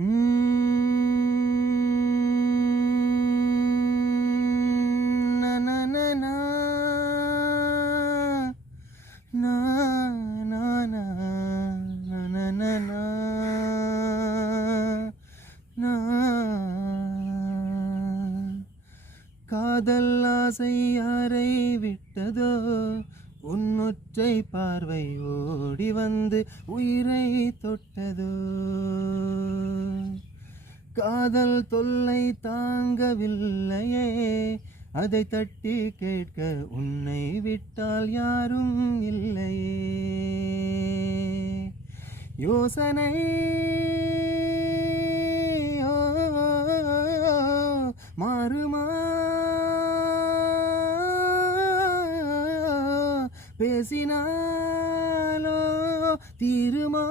Na na na na na na na na na na na. காதல் ஆசை யாரை விட்டதோ, உன்னொற்றை பார்வை ஓடி வந்து உயிரை தொட்டதோ. காதல் தொல்லை தாங்கவில்லையே, அதை தட்டி கேட்க உன்னை விட்டால் யாரும் இல்லையே. யோசனை மாறுமா, பேசினாலோ தீருமா.